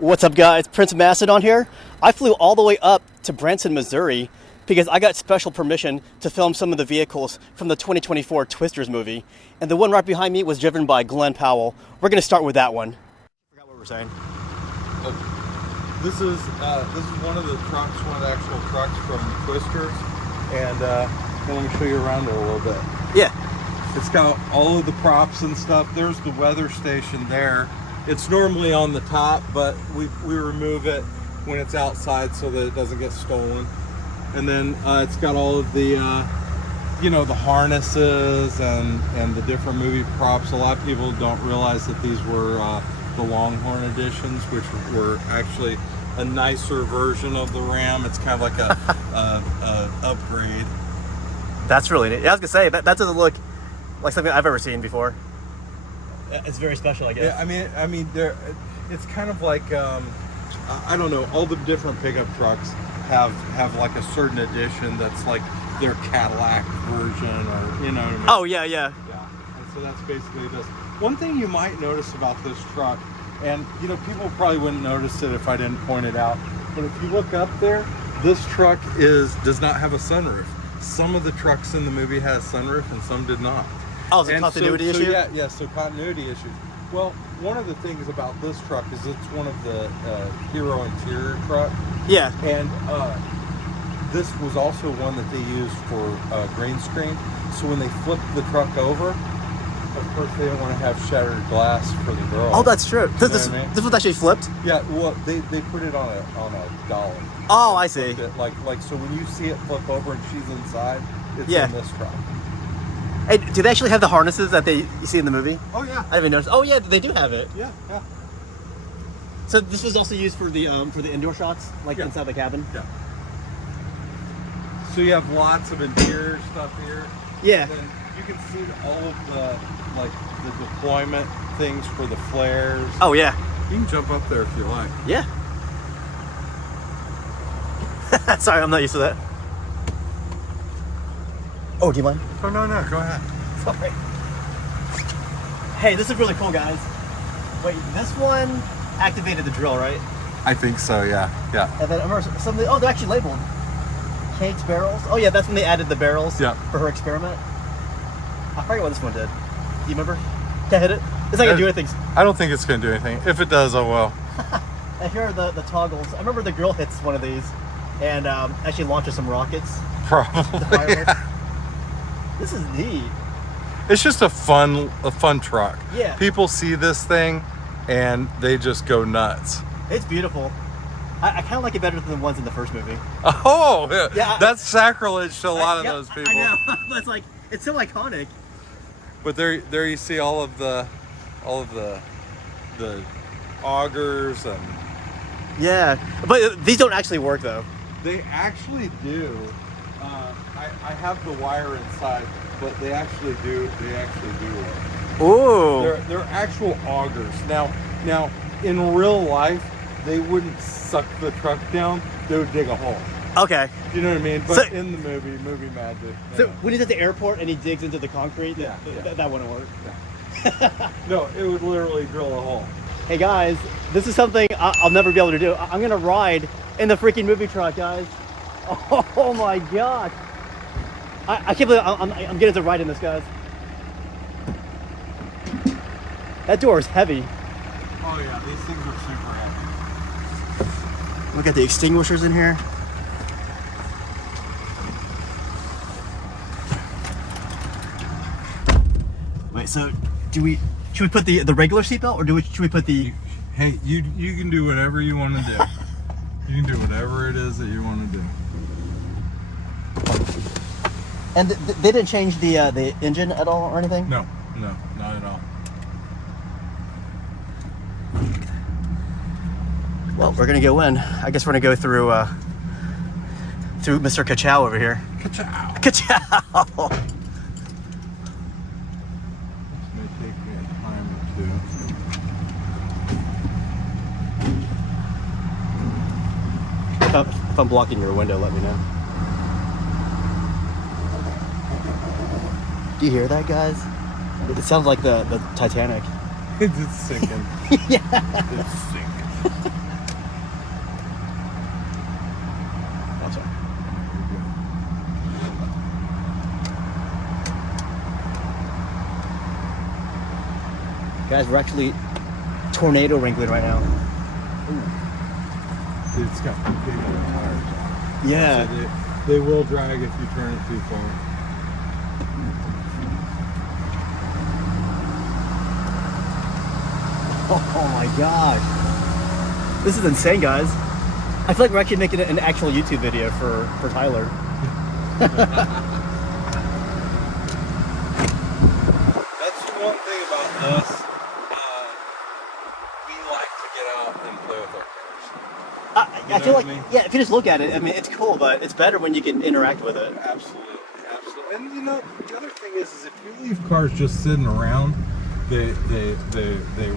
What's up, guys? Prince Macedon here. I flew all the way up to Branson, Missouri because I got special permission to film some of the vehicles from the 2024 Twisters movie. And the one right behind me was driven by Glen Powell. We're going to start with that one. I forgot what we were saying. This is one of the trucks, one of the actual trucks from Twisters. And let me show you around it a little bit. Yeah. It's got all of the props and stuff. There's the weather station there. It's normally on the top, but we remove it when it's outside so that it doesn't get stolen. And then it's got all of the, the harnesses and the different movie props. A lot of people don't realize that these were the Longhorn editions, which were actually a nicer version of the Ram. It's kind of like a upgrade. That's really neat. Yeah, I was going to say, that doesn't look like something I've ever seen before. It's very special, I guess. Yeah, I mean, it's kind of like I don't know. All the different pickup trucks have like a certain edition that's like their Cadillac version, or you know what I mean? Oh yeah. Yeah. And so that's basically this. One thing you might notice about this truck, and people probably wouldn't notice it if I didn't point it out, but if you look up there, this truck does not have a sunroof. Some of the trucks in the movie had a sunroof, and some did not. Oh, it's a continuity issue? So continuity issues. Well, one of the things about this truck is it's one of the Hero interior truck. Yeah. And this was also one that they used for green screen. So when they flipped the truck over, of course they don't want to have shattered glass for the girl. Oh, that's true. This was actually flipped? Yeah, well, they put it on a dolly. Oh, I see. Like so when you see it flip over and she's inside, it's in this truck. Hey, do they actually have the harnesses that you see in the movie? Oh yeah. I didn't even notice. Oh yeah, they do have it. Yeah. So this was also used for the indoor shots, like inside the cabin. Yeah. So you have lots of interior stuff here. Yeah. And then you can see all of the deployment things for the flares. Oh yeah. You can jump up there if you like. Yeah. Sorry, I'm not used to that. Oh, do you mind? Oh, no, go ahead. Sorry. Hey, this is really cool, guys. Wait, this one activated the drill, right? I think so, yeah. And then I remember they're actually labeled. Kate's barrels. Oh yeah, that's when they added the barrels for her experiment. I forget what this one did. Do you remember? Can't hit it? It's not gonna do anything. I don't think it's gonna do anything. If it does, oh well. And here are the toggles. I remember the girl hits one of these and actually launches some rockets. Probably. This is neat. It's just a fun truck. Yeah. People see this thing and they just go nuts. It's beautiful. I kind of like it better than the ones in the first movie. Oh, yeah. That's sacrilege to a lot of those people. I know. But it's so iconic. But there you see all of the augers and. Yeah, but these don't actually work though. They actually do. I have the wire inside, but they actually do work. Ooh. They're actual augers. Now in real life, they wouldn't suck the truck down. They would dig a hole. Okay. Do you know what I mean? But in the movie magic. So when he's at the airport and he digs into the concrete, that wouldn't work. Yeah. No, it would literally drill a hole. Hey guys, this is something I'll never be able to do. I'm gonna ride in the freaking movie truck, guys. Oh my god. I can't believe I'm getting to ride in this, guys. That door is heavy. Oh yeah, these things are super heavy. Look at the extinguishers in here. Wait, so should we put the regular seatbelt or should we put the... Hey, you can do whatever you want to do. You can do whatever it is that you want to do. And they didn't change the engine at all or anything? No, not at all. Well, we're gonna go in. I guess we're gonna go through Mr. Ka-chow over here. Ka-chow. Ka-chow. This may take me a time or two. If I'm blocking your window, let me know. Do you hear that, guys? It sounds like the Titanic. It's sinking. Yeah. It's sinking. guys. We're actually tornado wrangling right now. Dude, it's got big old tires. Yeah. So they will drag if you turn it too far. Oh my gosh. This is insane, guys. I feel like we're actually making an actual YouTube video for Tyler. That's one thing about us. We like to get out and play with our cars. I feel like, yeah, if you just look at it, I mean, it's cool, but it's better when you can interact with it. Absolutely, absolutely. And you know, the other thing is if you leave cars just sitting around, they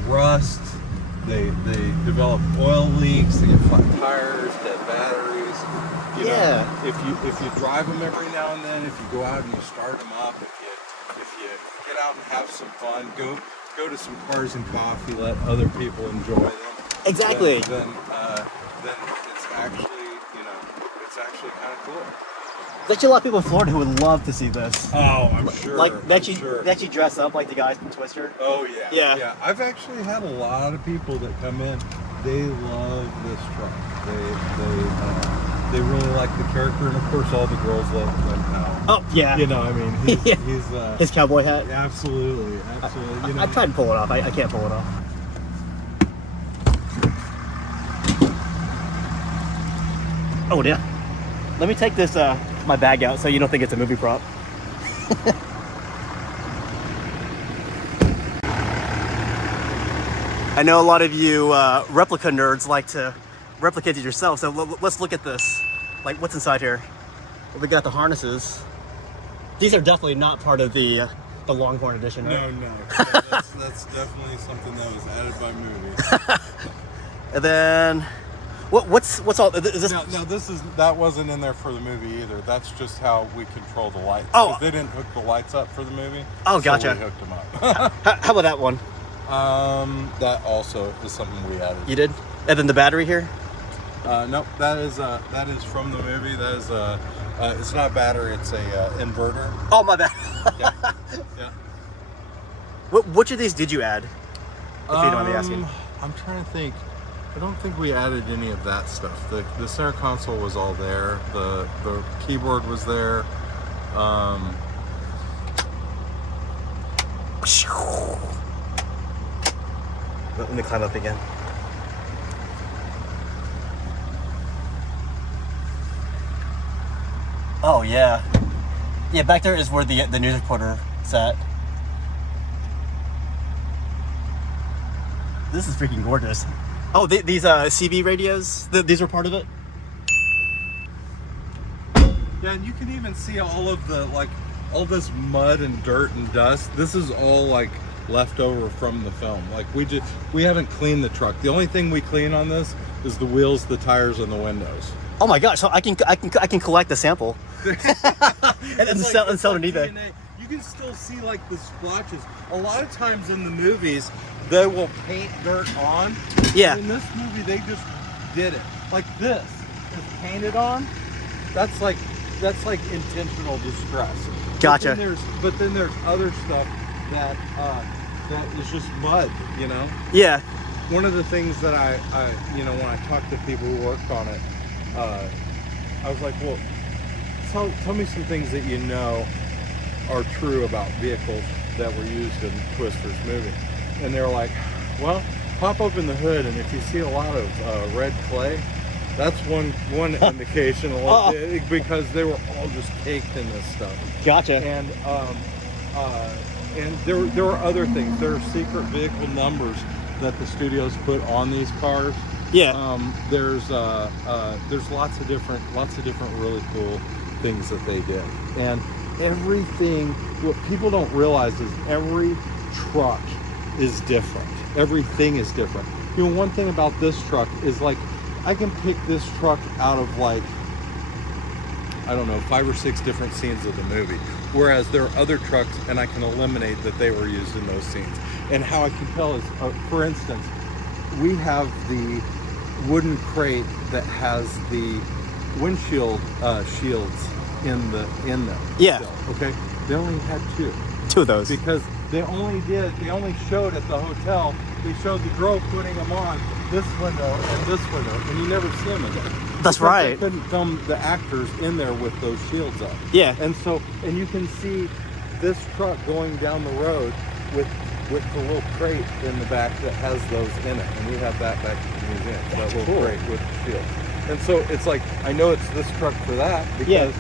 rust. They develop oil leaks. They get flat tires, dead batteries. You know, if you drive them every now and then, if you go out and you start them up, if you get out and have some fun, go to some Cars and Coffee, let other people enjoy them. Exactly. Then it's actually kind of cool. There's actually a lot of people in Florida who would love to see this. Oh, I'm sure. Like they actually dress up like the guys from Twister. Oh yeah. Yeah. I've actually had a lot of people that come in. They love this truck. They really like the character, and of course, all the girls love Glen Powell. Oh yeah. You know, I mean, he's his cowboy hat. Absolutely. You know, I tried to pull it off. I can't pull it off. Oh yeah. Let me take this my bag out so you don't think it's a movie prop. I know a lot of you replica nerds like to replicate it yourself, so let's look at this. Like, what's inside here? Well, we got the harnesses. These are definitely not part of the Longhorn edition, right? No. That's definitely something that was added by movie. And then, what's all? Is this? No, that wasn't in there for the movie either. That's just how we control the lights. Oh, they didn't hook the lights up for the movie. Oh, gotcha. So we hooked them up. How about that one? That also is something we added. You did? And then the battery here? Nope. That is from the movie. That is it's not a battery. It's a inverter. Oh, my bad. Yeah. Which of these did you add? If you don't mind me asking. I'm trying to think. I don't think we added any of that stuff. The center console was all there. The keyboard was there. Let me climb up again. Oh yeah. Yeah, back there is where the news reporter sat. This is freaking gorgeous. Oh, these CB radios, these were part of it? Yeah, and you can even see all of the, all this mud and dirt and dust. This is all, left over from the film. We haven't cleaned the truck. The only thing we clean on this is the wheels, the tires, and the windows. Oh my gosh, so I can collect the sample. and sell it on eBay. You can still see, the splotches. A lot of times in the movies, they will paint dirt on. Yeah. In this movie, they just did it. Like this is painted on. That's like intentional distress. Gotcha. But then there's other stuff that is just mud, you know? Yeah. One of the things that I when I talked to people who worked on it, I was like, well, tell me some things that you know are true about vehicles that were used in Twister's movie. And they were like, well, pop open the hood, and if you see a lot of red clay, that's one indication, because they were all just caked in this stuff. Gotcha. And there were other things. There are secret vehicle numbers that the studios put on these cars. Yeah. There's lots of different really cool things that they did. And everything, what people don't realize is every truck is different. Everything is different. You know, one thing about this truck is I can pick this truck out of 5 or 6 different scenes of the movie. Whereas there are other trucks and I can eliminate that they were used in those scenes. And how I can tell is, for instance, we have the wooden crate that has the windshield shields in them. Yeah. Still, okay. They only had 2. 2 of those. Because They only showed at the hotel. They showed the girl putting them on this window and this window, and you never see them in there. That's because right. They couldn't film the actors in there with those shields up. Yeah. And you can see this truck going down the road with the little crate in the back that has those in it, and we have that back at the museum. That's that little cool. crate with the shields. And so it's like, I know it's this truck for that because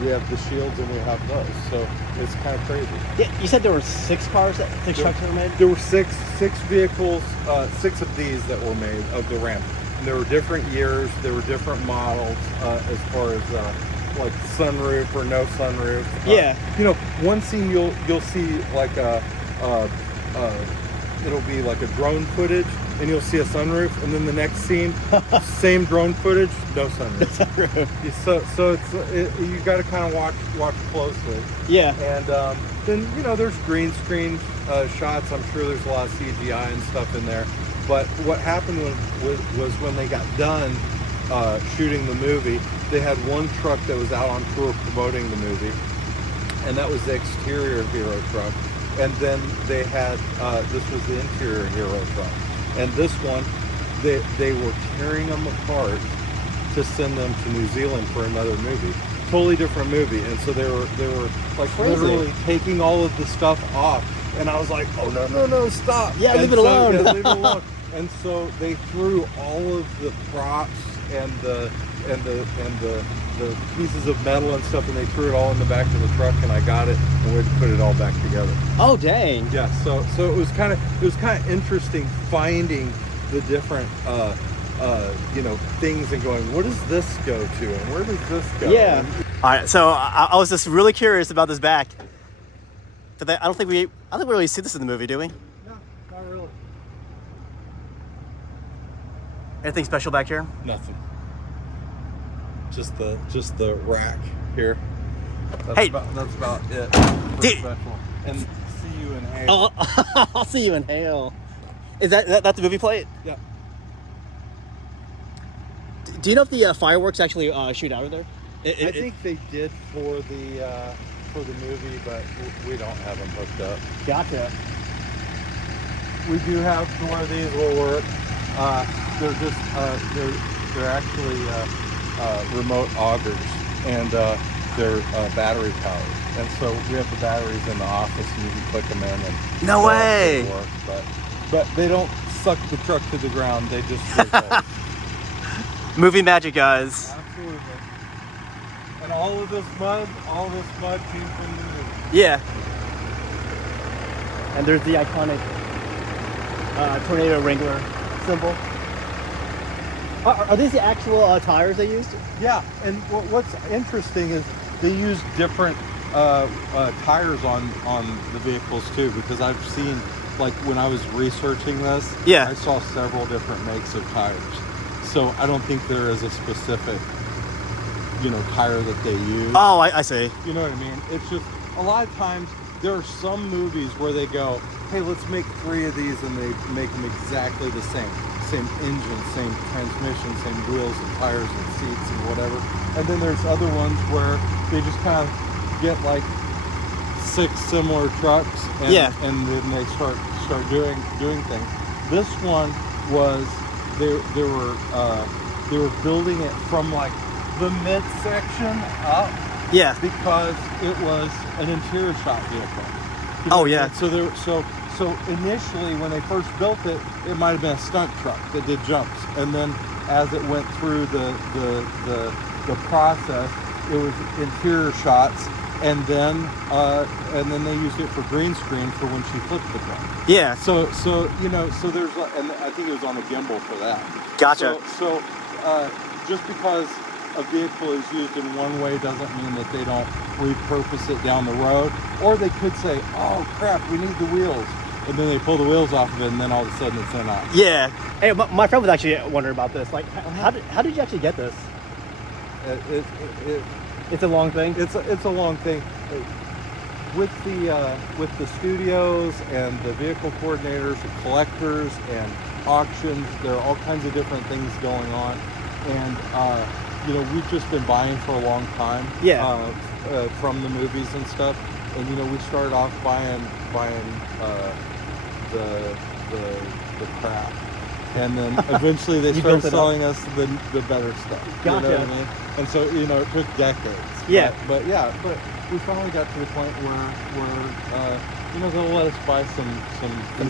we have the shields and we have those. So it's kind of crazy. Yeah, you said there were 6 trucks that were made? There were six vehicles, 6 of these that were made of the Ram. And there were different years, there were different models as far as like sunroof or no sunroof. Yeah. You know, one scene you'll see like it'll be like a drone footage, and you'll see a sunroof, and then the next scene, same drone footage, no sunroof. So you got to kind of watch closely. Yeah. And then there's green screen shots. I'm sure there's a lot of CGI and stuff in there. But what happened was when they got done shooting the movie, they had one truck that was out on tour promoting the movie, and that was the exterior hero truck. And then they had this was the interior hero truck, and this one they were tearing them apart to send them to New Zealand for another movie, totally different movie. And so they were like Crazy. Literally taking all of the stuff off, and I was like, oh no, stop! Yeah, and leave it alone. Yeah, leave it alone. And so they threw all of the props and the pieces of metal and stuff, and they threw it all in the back of the truck, and I got it, and we had to put it all back together. Oh, dang. Yeah, so it was kind of interesting finding the different things and going, what does this go to, and where does this go? Yeah. All right, so I was just really curious about this back. But I don't think we really see this in the movie, do we? No, not really. Anything special back here? Nothing. Just the rack here. Hey. That's about it. Dude. Special. And see you in hail. Oh, I'll see you in hail. Is that the movie plate? Yeah. Do you know if the fireworks actually shoot out of there? I think they did for the movie, but we don't have them hooked up. Gotcha. We do have to where these will work. They're just they're actually remote augers, and they're battery powered. And so we have the batteries in the office, and you can click them in. And No way. They work, but they don't suck the truck to the ground. They just Movie magic, guys. Absolutely. And all of this mud came from the movie. Yeah. And there's the iconic tornado Wrangler symbol. Are these the actual tires they used? Yeah, and what's interesting is they use different tires on the vehicles too, because I've seen, like when I was researching this, yeah, I saw several different makes of tires. So I don't think there is a specific, tire that they use. Oh, I see. You know what I mean? It's just, a lot of times, there are some movies where they go, hey, let's make 3 of these, and they make them exactly the same. Same engine, same transmission, same wheels and tires and seats and whatever. And then there's other ones where they just kind of get like 6 similar trucks, and, and then they start doing things. This one was they were building it from like the midsection up. Yeah. Because it was an interior shot vehicle. Oh yeah. So initially when they first built it, it might have been a stunt truck that did jumps, and then as it went through the process, it was interior shots, and then they used it for green screen for when she flipped the truck. Yeah. So there's, and I think it was on a gimbal for that. Gotcha. So just because a vehicle is used in one way doesn't mean that they don't repurpose it down the road. Or they could say, oh crap, we need the wheels. And then they pull the wheels off of it, and then all of a sudden it's in out. Yeah. Hey, my friend was actually wondering about this. Like, how did you actually get this? It's a long thing? It's a long thing. With the studios and the vehicle coordinators, the collectors, and auctions, there are all kinds of different things going on. And we've just been buying for a long time. Yeah. From the movies and stuff. and we started off buying the crap, and then eventually they started selling us the better stuff. Gotcha. You know what I mean? And so it took decades. Yeah. But we finally got to the point where they'll let us buy some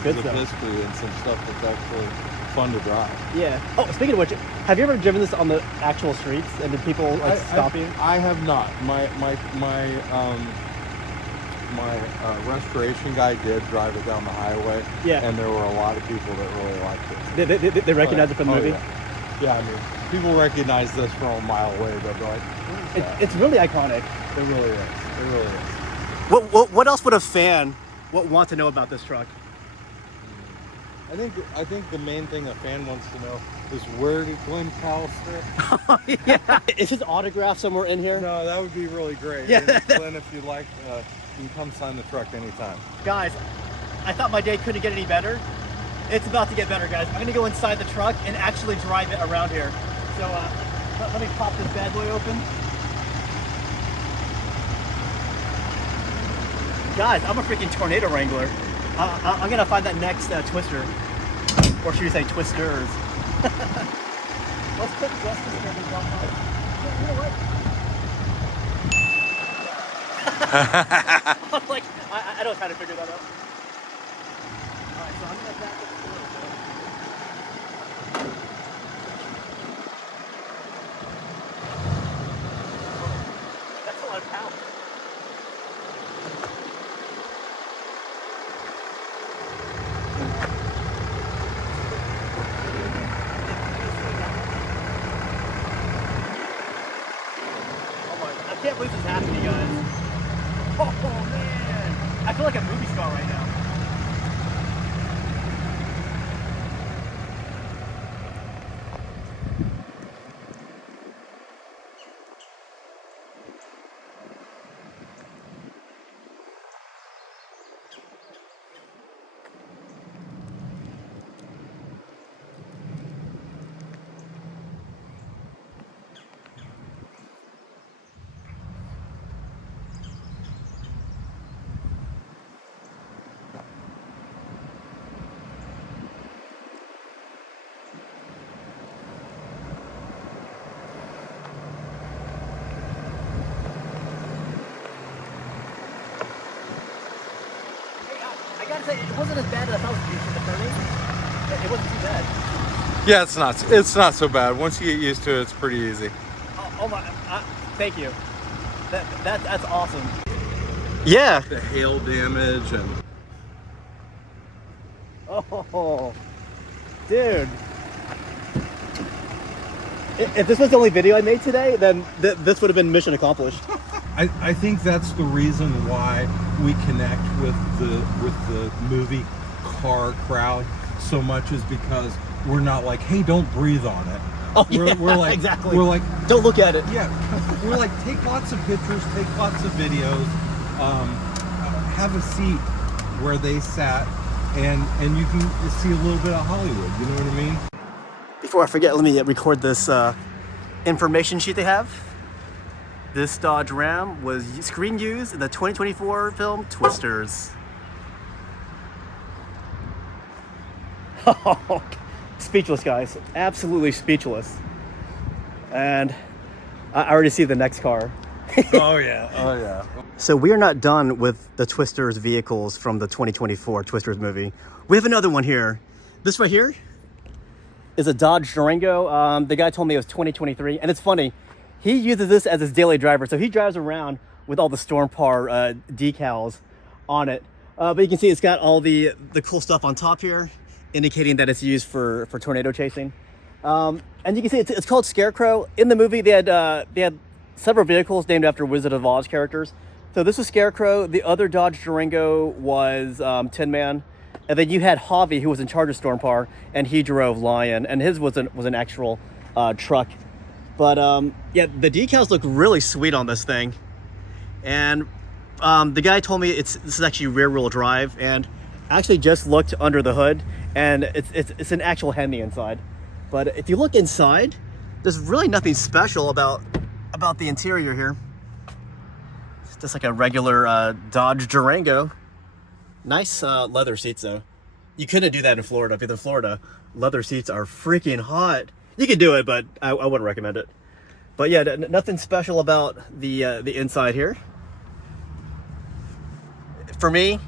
pieces of history and some stuff that's actually fun to drive. Yeah. Oh, speaking of which, have you ever driven this on the actual streets, and did people stop you? I have not. My restoration guy did drive it down the highway. Yeah. And there were a lot of people that really liked it. They recognize it from the movie? Yeah, I mean, people recognize this from a mile away. They'll be like, "What is that?" It's really iconic. It really is. It really is. What else would a fan want to know about this truck? I think the main thing a fan wants to know is, where did Glen Powell sit? Yeah. Is his autograph somewhere in here? No, that would be really great. Yeah. And Glen, if you'd like, you can come sign the truck anytime. Guys, I thought my day couldn't get any better. It's about to get better, guys. I'm gonna go inside the truck and actually drive it around here. So let me pop this bad boy open. Guys, I'm a freaking tornado wrangler. I'm gonna find that next twister. Or should we say twisters? Let's put justice here. You know what? I'm like, I don't know how to figure that out. Alright, so I'm gonna back up a little bit. That's a lot of power. I can't believe this is happening, guys. Oh man, I feel like a movie star right now. I gotta say, it wasn't as bad as I thought it was from the turning. It wasn't too bad. Yeah, it's not so bad. Once you get used to it, it's pretty easy. Oh my! Thank you. That's awesome. Yeah. The hail damage and. Oh, dude. If this was the only video I made today, then this would have been mission accomplished. I think that's the reason why we connect with the movie car crowd so much, is because we're not like, hey, don't breathe on it. Oh, we're like, exactly. We're like, don't look at it. Yeah, we're like, take lots of pictures, take lots of videos, have a seat where they sat, and you can see a little bit of Hollywood. You know what I mean? Before I forget, let me record this information sheet they have. This Dodge Ram was screen used in the 2024 film Twisters. Speechless, guys. Absolutely speechless. And I already see the next car. Oh yeah, oh yeah. So we are not done with the Twisters vehicles from the 2024 Twisters movie. We have another one here. This right here is a Dodge Durango. The guy told me it was 2023, and it's funny. He uses this as his daily driver, so he drives around with all the Storm Par decals on it. But you can see it's got all the cool stuff on top here, indicating that it's used for tornado chasing. And you can see it's called Scarecrow. In the movie, they had several vehicles named after Wizard of Oz characters. So this was Scarecrow. The other Dodge Durango was Tin Man. And then you had Javi, who was in charge of Storm Par, and he drove Lion, and his was an actual truck. But yeah, the decals look really sweet on this thing. And the guy told me this is actually rear-wheel drive, and I actually just looked under the hood, and it's an actual Hemi inside. But if you look inside, there's really nothing special about the interior here. just like a regular Dodge Durango. Nice leather seats though. You couldn't do that in Florida, because in Florida, leather seats are freaking hot. You could do it, but I wouldn't recommend it. But yeah, nothing special about the inside here. For me,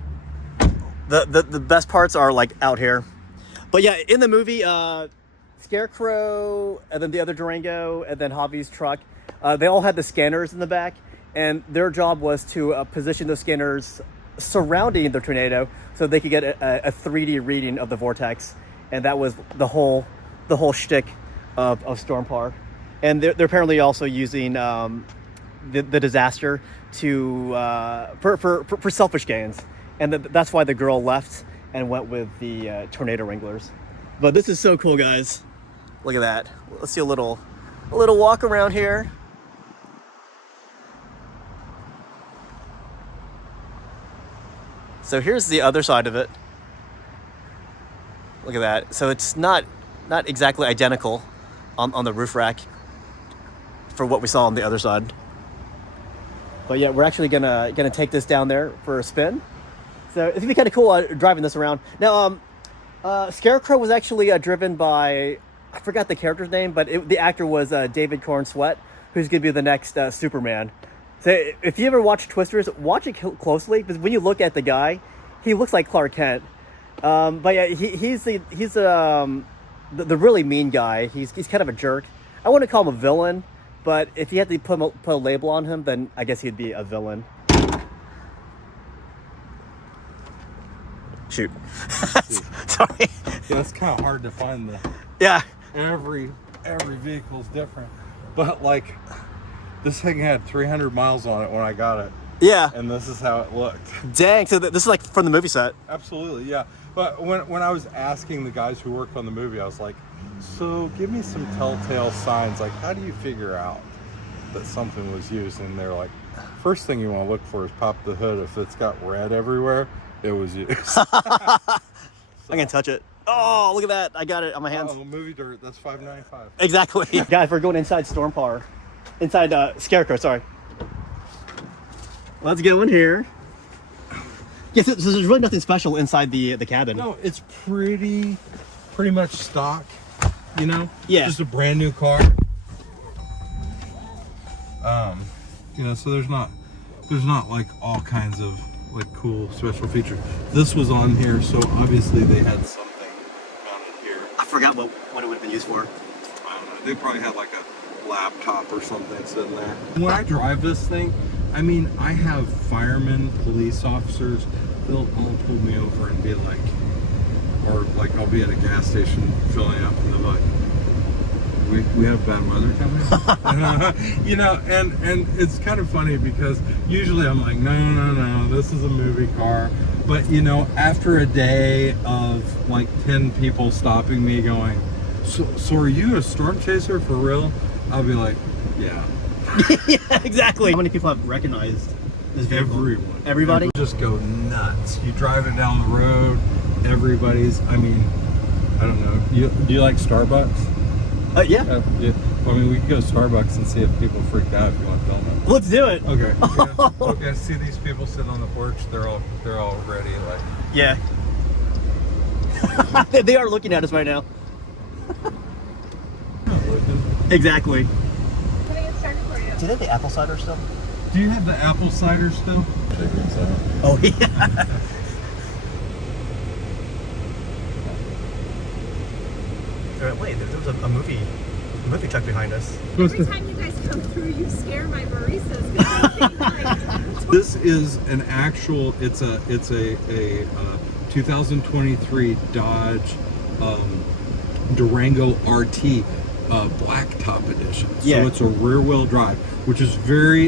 the best parts are like out here. But yeah, in the movie, Scarecrow, and then the other Durango, and then Javi's truck, they all had the scanners in the back, and their job was to position the scanners surrounding the tornado so they could get a 3D reading of the vortex, and that was the whole shtick of Storm Par. And they're apparently also using the disaster to for selfish gains, and that's why the girl left and went with the tornado wranglers. But this is so cool, guys. Look at that. Let's see a little walk around here. So here's the other side of it. Look at that. So it's not exactly identical on the roof rack for what we saw on the other side. But yeah, we're actually gonna take this down there for a spin. So it's gonna be kind of cool driving this around. Now, Scarecrow was actually driven by, I forgot the character's name, but the actor was David Corenswet, who's gonna be the next Superman. So if you ever watch Twisters, watch it closely, because when you look at the guy, he looks like Clark Kent. But yeah, he's the really mean guy. He's kind of a jerk. I wouldn't call him a villain, but if you had to put a label on him, then I guess he'd be a villain. Shoot. Sorry. Yeah, it's kind of hard to find the. Yeah. Every vehicle's different, but like this thing had 300 miles on it when I got it. Yeah. And this is how it looked. Dang. So this is like from the movie set. Absolutely, yeah. But when I was asking the guys who worked on the movie, I was like, so give me some telltale signs. Like, how do you figure out that something was used? And they're like, first thing you want to look for is pop the hood. If it's got red everywhere, it was used. I can touch it. Oh, look at that. I got it on my hands. Oh, movie dirt. That's $5.95. Exactly. Guys, we're going inside Storm Par. Inside Scarecrow, sorry. Let's go in here. Yes, so there's really nothing special inside the cabin. No, it's pretty much stock, you know? Yeah. Just a brand new car. You know, so there's not like all kinds of like cool special features. This was on here, so obviously they had something mounted here. I forgot what it would have been used for. I don't know. They probably had like a laptop or something sitting there. When I drive this thing, I mean, I have firemen, police officers, they'll all pull me over and be like, or like I'll be at a gas station filling up and they're like, we have bad weather coming. You know, and it's kind of funny because usually I'm like, no, this is a movie car. But you know, after a day of like 10 people stopping me going, so are you a storm chaser for real? I'll be like, yeah. Yeah, exactly. How many people have recognized this vehicle? Everyone. Everybody? People just go nuts. You drive it down the road, everybody's, I mean, I don't know. Do you like Starbucks? Yeah. Yeah. Well, I mean, we could go to Starbucks and see if people freak out if you want to film it. Let's do it. Okay. Yeah. Okay. See these people sitting on the porch? They're all ready. Like. Yeah. They are looking at us right now. Exactly. Can I get started for you? Do they have the apple cider still? Do you have the apple cider still? Oh yeah. Wait, there was a movie truck behind us. Every time you guys come through, you scare my baristas. 'Cause they This is an actual. It's a 2023 Dodge Durango RT Blacktop edition. Yeah. So it's a rear wheel drive, which is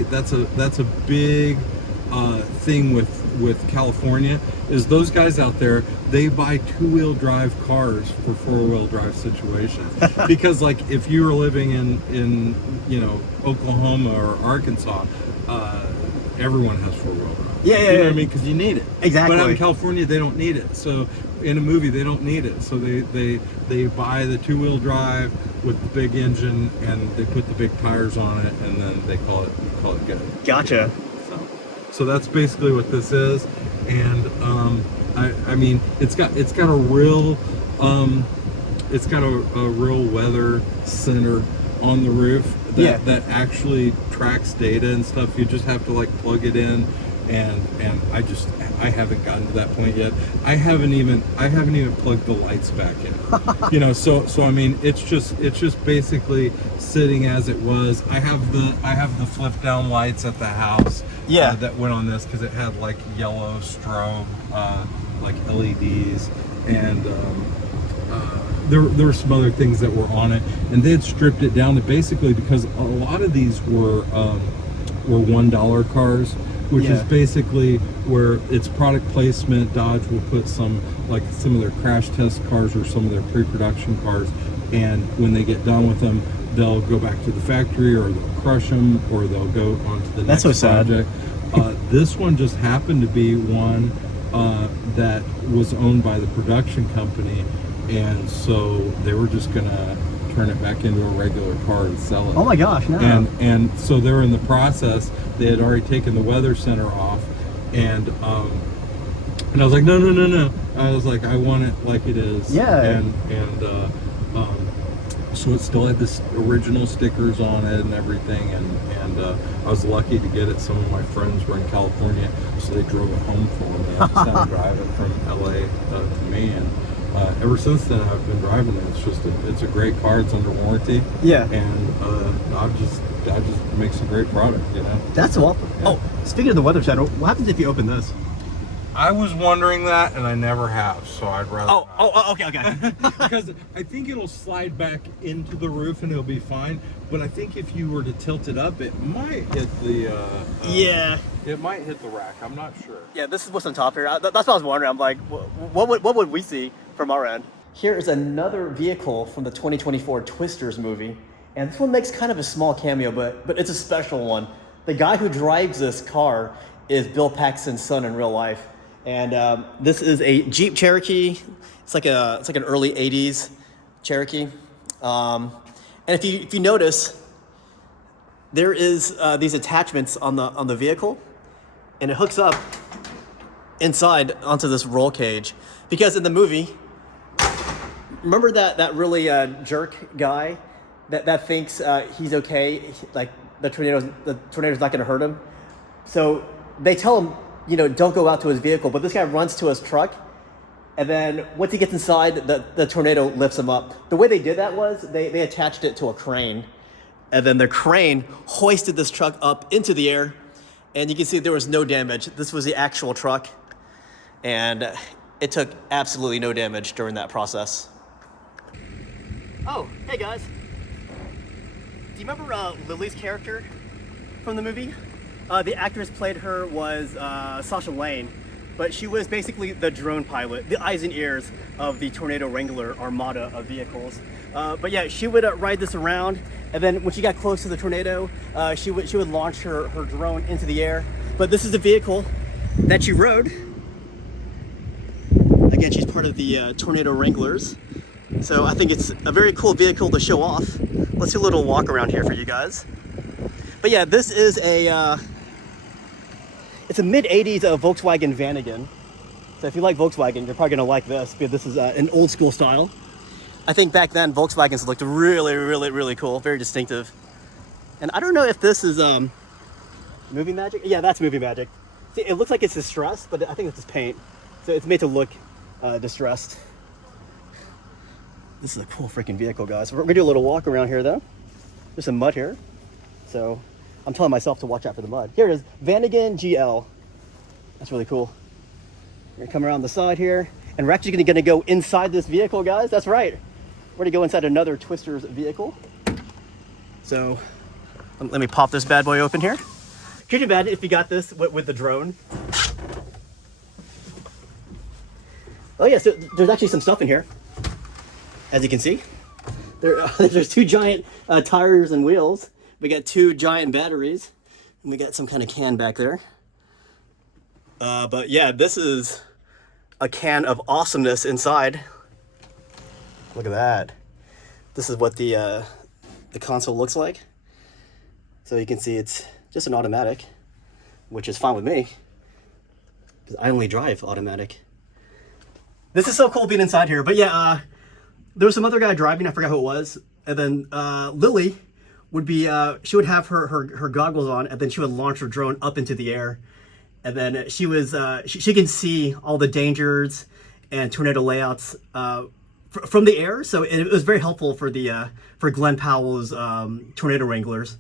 that's a big thing with California. Is those guys out there, they buy 2-wheel drive cars for 4-wheel drive situations. Because like if you were living in you know, Oklahoma or Arkansas, everyone has 4-wheel drive. Yeah, you know what I mean? Because you need it. Exactly. But out in California, they don't need it. So in a movie, they don't need it. So they buy the 2-wheel drive with the big engine, and they put the big tires on it, and then they call it good. Gotcha. So So that's basically what this is, and I mean it's got a real real weather center on the roof that actually tracks data and stuff. You just have to like plug it in, and I haven't gotten to that point yet. I haven't even plugged the lights back in. You know, so I mean it's just basically sitting as it was. I have the flip down lights at the house that went on this because it had like yellow strobe like LEDs, and there were some other things that were on it, and they had stripped it down to basically, because a lot of these were $1 cars, which is basically where it's product placement. Dodge will put some of their crash test cars or some of their pre-production cars, and when they get done with them, they'll go back to the factory, or they'll crush them, or they'll go on to the next project. This one just happened to be one that was owned by the production company, and so they were just gonna turn it back into a regular car and sell it. Oh my gosh, no. And so they're in the process. They had already taken the weather center off, and I was like, no. I was like, I want it like it is. Yeah. And so it still had this original stickers on it and everything, and I was lucky to get it. Some of my friends were in California, so they drove it home for me. I just had to drive it from LA to me, and ever since then I've been driving it. It's a great car. It's under warranty. Yeah. And that just makes a great product, you know. That's awesome. Yeah. Oh, speaking of the weather center, what happens if you open this? I was wondering that, and I never have, so I'd rather not. Okay. Because I think it'll slide back into the roof and it'll be fine, but I think if you were to tilt it up, it might hit the it might hit the rack. I'm not sure. Yeah, this is what's on top here. That's what I was wondering. I'm like, what would we see from our end? Here is another vehicle from the 2024 Twisters movie, and this one makes kind of a small cameo, but it's a special one. The guy who drives this car is Bill Paxton's son in real life. And this is a Jeep Cherokee. It's like an early '80s Cherokee. And if you notice, there is these attachments on the vehicle, and it hooks up inside onto this roll cage. Because in the movie, remember that really jerk guy that thinks he's okay, like the tornado's not going to hurt him. So they tell him, don't go out to his vehicle, but this guy runs to his truck, and then once he gets inside, the tornado lifts him up. The way they did that was they attached it to a crane, and then the crane hoisted this truck up into the air, and you can see there was no damage. This was the actual truck, and it took absolutely no damage during that process. Oh, hey guys. Do you remember Lily's character from the movie? The actress played her was Sasha Lane, but she was basically the drone pilot, the eyes and ears of the Tornado Wrangler armada of vehicles. But yeah, she would ride this around, and then when she got close to the tornado, she would launch her drone into the air. But this is the vehicle that she rode. Again, she's part of the Tornado Wranglers. So I think it's a very cool vehicle to show off. Let's do a little walk around here for you guys. But yeah, this is it's a mid-'80s Volkswagen Vanagan. So if you like Volkswagen, you're probably gonna like this, because this is an old school style. I think back then Volkswagens looked really, really, really cool, very distinctive. And I don't know if this is movie magic. Yeah, that's movie magic. See, it looks like it's distressed, but I think it's just paint. So it's made to look distressed. This is a cool freaking vehicle, guys. We're gonna do a little walk around here though. There's some mud here. So I'm telling myself to watch out for the mud. Here it is, Vanagan GL. That's really cool. We're gonna come around the side here, and we're actually gonna go inside this vehicle, guys. That's right. We're gonna go inside another Twisters vehicle. So let me pop this bad boy open here. Could you imagine if you got this with the drone? Oh yeah, so there's actually some stuff in here. As you can see, there's two giant tires and wheels. We got two giant batteries, and we got some kind of can back there. But yeah, this is a can of awesomeness inside. Look at that. This is what the console looks like. So you can see it's just an automatic. which is fine with me, because I only drive automatic. This is so cool being inside here. But yeah, there was some other guy driving, I forgot who it was, and then Lily would be, she would have her goggles on, and then she would launch her drone up into the air, and then she was, she can see all the dangers and tornado layouts from the air, so it was very helpful for the for Glen Powell's tornado wranglers.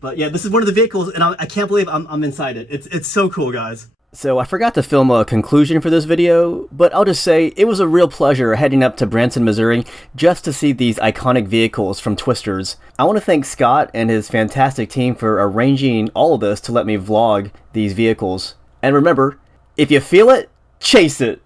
But yeah, this is one of the vehicles, and I can't believe I'm inside it. It's so cool, guys. So I forgot to film a conclusion for this video, but I'll just say it was a real pleasure heading up to Branson, Missouri, just to see these iconic vehicles from Twisters. I want to thank Scott and his fantastic team for arranging all of this to let me vlog these vehicles. And remember, if you feel it, chase it!